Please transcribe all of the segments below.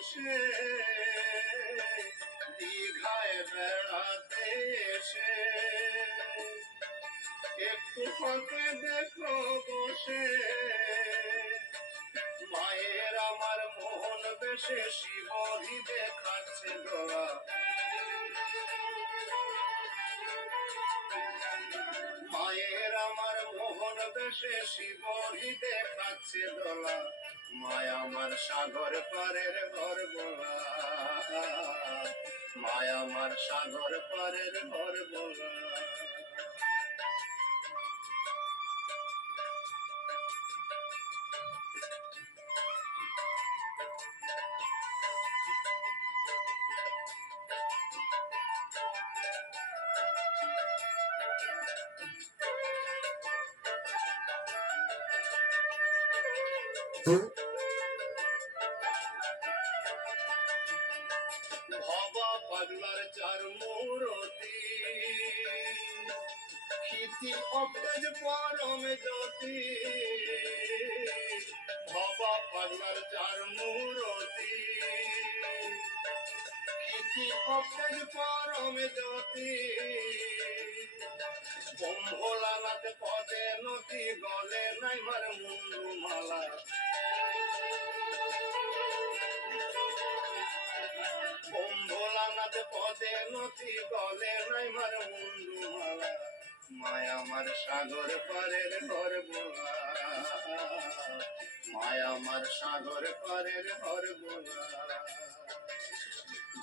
বসে দীঘায় বেড়াতে এসে একটু ফাঁকে দেখো বসে মায়ের আমার মোহন বেশে শিবরি দেখাচ্ছে দোলা মায়ের আমার মোহন বেশে শিবরি দেখাচ্ছে দোলা মায়া আমার সাগর পারের ঘর বোলা মায়া আমার সাগর পারের ঘর বোলা ভবা পাগলার চার মূরতি খিতি অপজ পরম জ্যোতি ভবা পাগলার চার মূরতি খিতি অপজ পরম জ্যোতি ভোলানাথ পদে নদী গলে নাই মার মুন্ডু মালা ভোলানাথ পদে নদী গলে নাই মার মুন্ডু মালা মায়া আমার সাগর পারের ঘর বোলা মায়া আমার সাগর পারের ঘর বোলা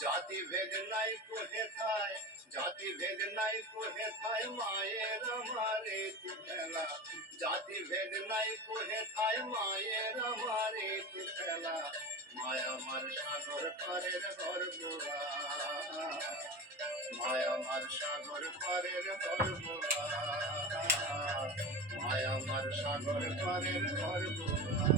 জাতি ভেদ নাই কোহে থায় জাতি ভেদ নাই কোহে থায় মায়ের আমারে তু খেলা জাতি ভেদ নাই কোহে থায় মায়ের আমারে তু খেলা মায়া আমার সাগর পারের ঘর বোলা মায়া আমার সাগর পারের ঘর বোলা মায়া আমার সাগর পারের ঘর বোলা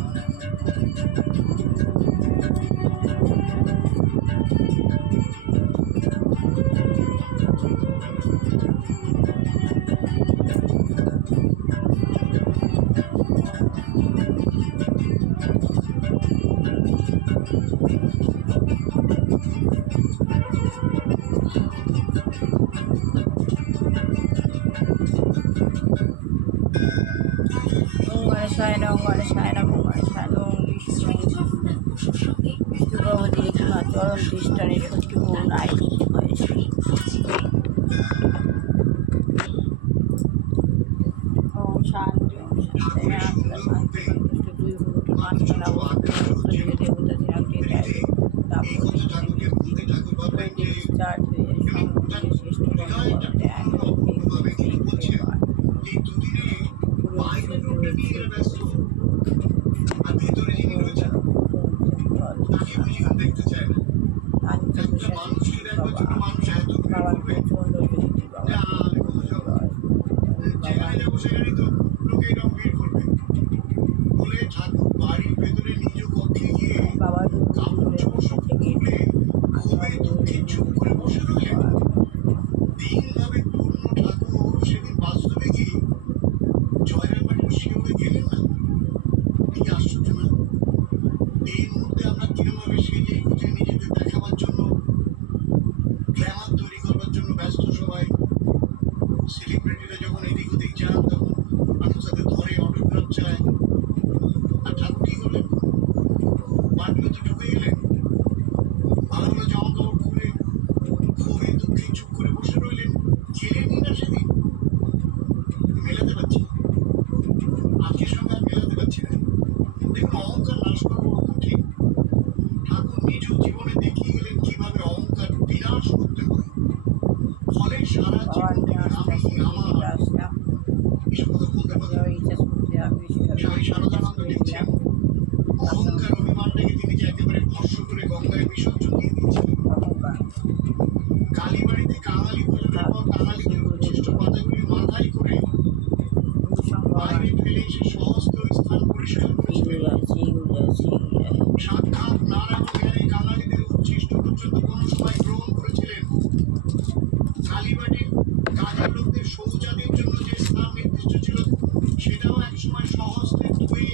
চরম দৃষ্টানে সত্যপূর্ণ আয়োজিত হয়েছে। ওম শান্তি ওম শান্তি আত্মা শান্তি সন্তুষ্ট দুই ভূত মাঝখানে অবস্থিত দেবতা ডিসচার্জ হয়ে সমুদ্রের শ্রেষ্ঠ বন্ধুবর্তে সেলিব্রিটিরা যখন এদিক ওদিক যান তখন মানুষ তাদের ধরে অটোগ্রাফ চায় আর ঠাকুর কি করলেন মাটিতে ঢুকে গেলেন ভালো জামা কাপড় খুলে খুবই দুঃখে চুপ করে বসে রইলেন গেলেনই না সেদিন মেলাতে পারছি আজকের সঙ্গে আর মেলাতে পারছি না দেখুন অহংকার নাশ করা বড় কঠিন ঠাকুর নিজেও জীবনে দেখিয়ে গেলেন কিভাবে অহংকার বিনাশ করতে হয় ফলে সারা জীবন অহংকার অভিমানটাকে তিনি যে একেবারে ভস্ম করে গঙ্গায় বিসর্জন দিয়ে দিয়েছিলেন কালীবাড়িতে কাঙালি ভোজনের পর কাঙালিদের উচ্ছিষ্ট পাতাগুলি মাথায় করে বাইরে ফেলে সে সহস্ত স্থান পরিষ্কার করেছিলেন সাক্ষাৎ নারায়ণ কাঙালিদের উচ্ছিষ্ট পর্যন্ত কোনো সময় গ্রহণ করেছিলেন কালীবাড়ির কাজের লোকদের শৌচালয়ের জন্য যে স্থান নির্দিষ্ট ছিল সেটাও একসময় সহস্তে ধুয়ে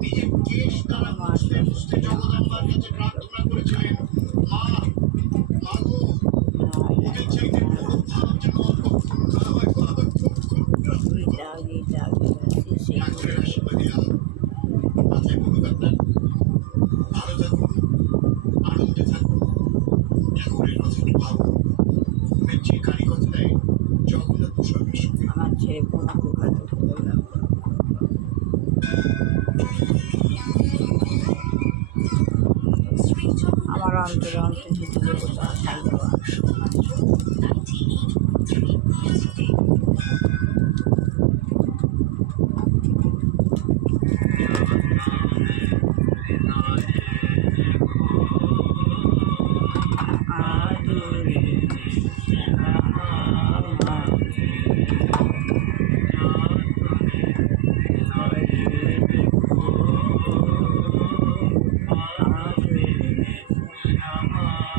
নিজের কেশ দ্বারা মুছতে মুছতে জগদম্বার কাছে প্রার্থনা করে আনন্দে থাকো, ঠাকুরের কথা একটু ভাবো। যে কারিগর দেয় জগন্নাথ স্বামীর সঙ্গে। আমার ছেলে বোনকে ভালো বললাম, আমার অন্তরে অন্তর্হিত দেবতা সাই বাবা।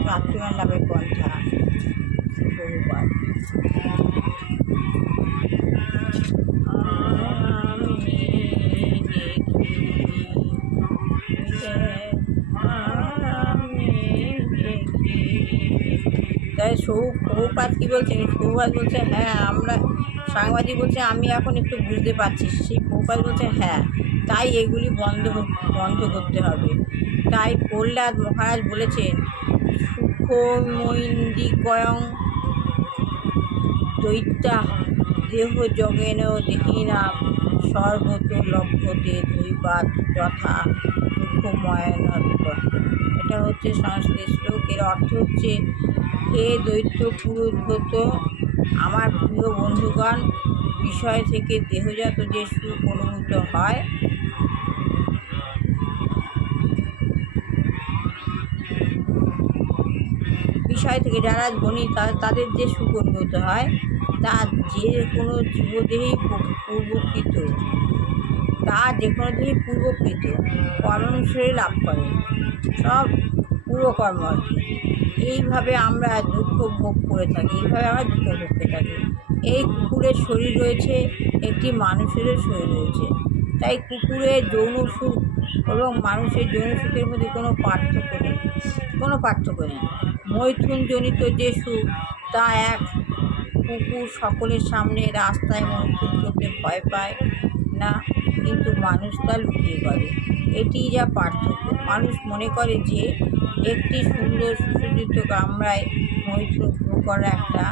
রাত্রিবার নামে পন্থা বহুবার তাই সৌপাত কি বলছে, সৌপাত বলছে হ্যাঁ আমরা, সাংবাদিক বলছে আমি এখন একটু বুঝতে পারছি, সেই সৌপাত বলছে হ্যাঁ তাই এগুলি বন্ধ করতে হবে। তাই প্রহ্লাদ মহারাজ বলেছেন সুখমৈন্দিকয়ং দৈত্যা দেহ যোগেন দেহিনাম সর্বত লভ্যতে দৈবাত যথা দুঃখময়নত্ব। এটা হচ্ছে সংস্কৃত শ্লোক। এর অর্থ হচ্ছে হে দৈত্য পুরুদ্ধত, আমার প্রিয় বন্ধুগণ, বিষয় থেকে দেহজাত যে সুখ অনুভূত হয় বিষয় থেকে যারা ধনী তাদের যে সুখ অনুভূত হয় তা যে কোনো জীবদেহেই পূর্বকৃত, তা যে কোনো দেহেই পূর্বকৃত কর্মানুসারে লাভ করে, সব পূর্বকর্ম আর কি। এইভাবে আমরা দুঃখ ভোগ করে থাকি, এই কুকুরের শরীর রয়েছে, একটি মানুষেরও শরীর রয়েছে। তাই কুকুরের যৌন সুখ এবং মানুষের যৌন সুখের মধ্যে কোনো পার্থক্য নেই। মৈথুনজনিত যে সুখ তা এক। কুকুর সকলের সামনে রাস্তায় মৈথুন করতে ভয় পায় না, কিন্তু মানুষ তা লুকিয়ে করে। এটিই যা পার্থক্য। মানুষ মনে করে যে একটি সুন্দর সুসজ্জিত কামরায় মৈথুন করাটা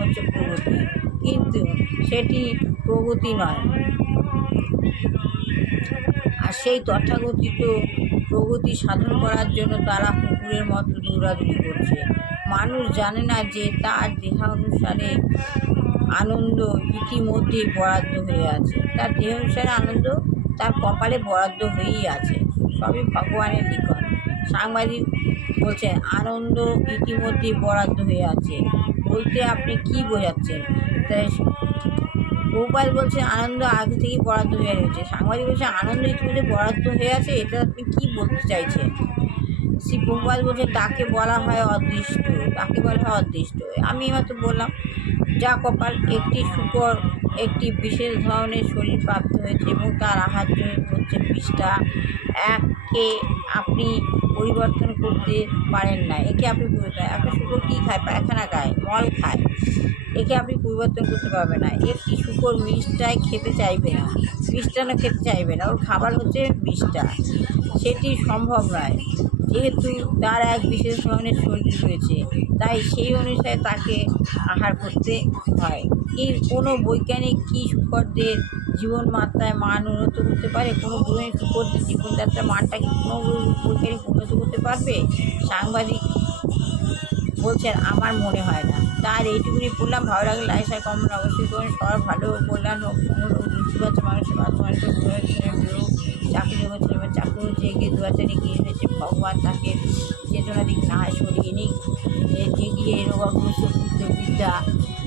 হচ্ছে প্রগতি, কিন্তু সেটি প্রগতি নয়। আর সেই তথাকথিত প্রগতি সাধন করার জন্য তারা কুকুরের মতো দৌড়াদৌড়ি করছে। মানুষ জানে না যে তার দেহানুসারে আনন্দ ইতিমধ্যেই বরাদ্দ হয়ে আছে, তার দেহানুসারে আনন্দ তার কপালে বরাদ্দ হয়েই আছে, সবই ভগবানের লিখন। সাংবাদিক বলছেন আনন্দ ইতিমধ্যেই বরাদ্দ হয়ে আছে বলতে আপনি কি বোঝাচ্ছেন? তাই প্রভুপাদ বলছে আনন্দ আগে থেকেই বরাদ্দ হয়ে রয়েছে। সাংবাদিক বলছে আনন্দ ইতিমধ্যে বরাদ্দ হয়ে আছে, এটা আপনি কি বলতে চাইছেন? শ্রী প্রভুপাদ বলছে তাকে বলা হয় অদৃষ্ট। আমি মাত্র বললাম যা কপাল। একটি শূকর একটি বিশেষ ধরনের শরীর প্রাপ্ত হয়েছে এবং তার আহার্য হচ্ছে বিষ্ঠা। একে আপনি পরিবর্তন করতে পারেন না, একটা শূকর কী খায়? পায়খানা খায়, মল খায়, একে আপনি পরিবর্তন করতে পারবেন না। একটি শূকর মিষ্টান্ন খেতে চাইবে না, ওর খাবার হচ্ছে বিষ্ঠা, সেটি সম্ভব নয়। যেহেতু তার এক বিশেষ ধরনের শরীর রয়েছে, তাই সেই অনুসারে তাকে আহার করতে হয়। কোনো বৈজ্ঞানিক কি শূকরদের জীবনমাত্রায় মান উন্নত করতে পারে? কোনো বৈজ্ঞানিক শূকরদের জীবনযাত্রার মানটা কি কোনো বৈজ্ঞানিক উন্নত করতে পারবে? সাংবাদিক বলছেন আমার মনে হয় না। তার এইটুকুনি বললাম। ভালো লাগলে লাইক শেয়ার কমেন্ট অবশ্যই করুন। সবার ভালো কল্যাণ হোক, বুঝতে পারছে মানুষের চাকরি হচ্ছে, চাকরি হচ্ছে এগিয়ে 2000 এগিয়ে হয়েছে, ভগবান তাকে চেতনা দিক না হয় সরিয়ে নিক। যে গিয়ে রোগাগ্রস্ত বিদ্যা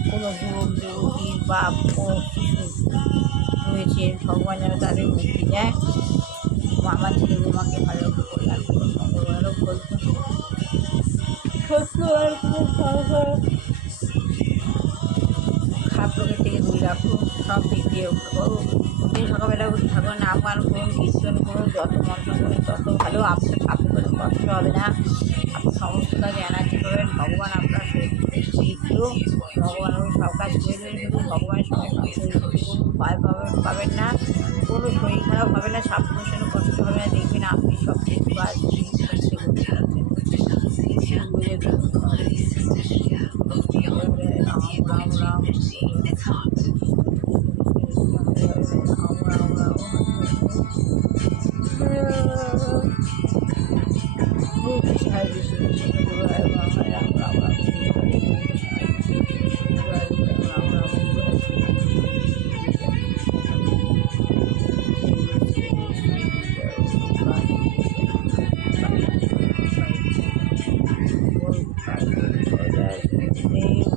কোনো যুবক যুবতী বা শিশু রয়েছে, ভগবান যেন তাদের মুক্তি দেয়। আমার ছেলে বৌমাকে ভালো কল্যাণ করুন, মঙ্গলবারও বলতো খারাপ লোকের থেকে দূরে রাখুন, সব দিক দিয়ে প্রতিদিন সকালবেলা উঠে ঠাকুর নাম গান করুন, কীর্তন করুন, যত মন্ত্র করুন তত ভালো। আপনার কোনো কষ্ট হবে না, আপনি সমস্ত কাজে এনার্জি পাবেন। ভগবান আপনার চিত্র, ভগবান সব কাজ করে দেবেন, শুধু ভগবানের সঙ্গে ভয় পাবেন না, কোনো শরীর খারাপ হবে না, শ্বাস প্রশ্বাসের কষ্ট হবে না, দেখবেন আপনি সব কিছু কাজ It's hot. Thank you.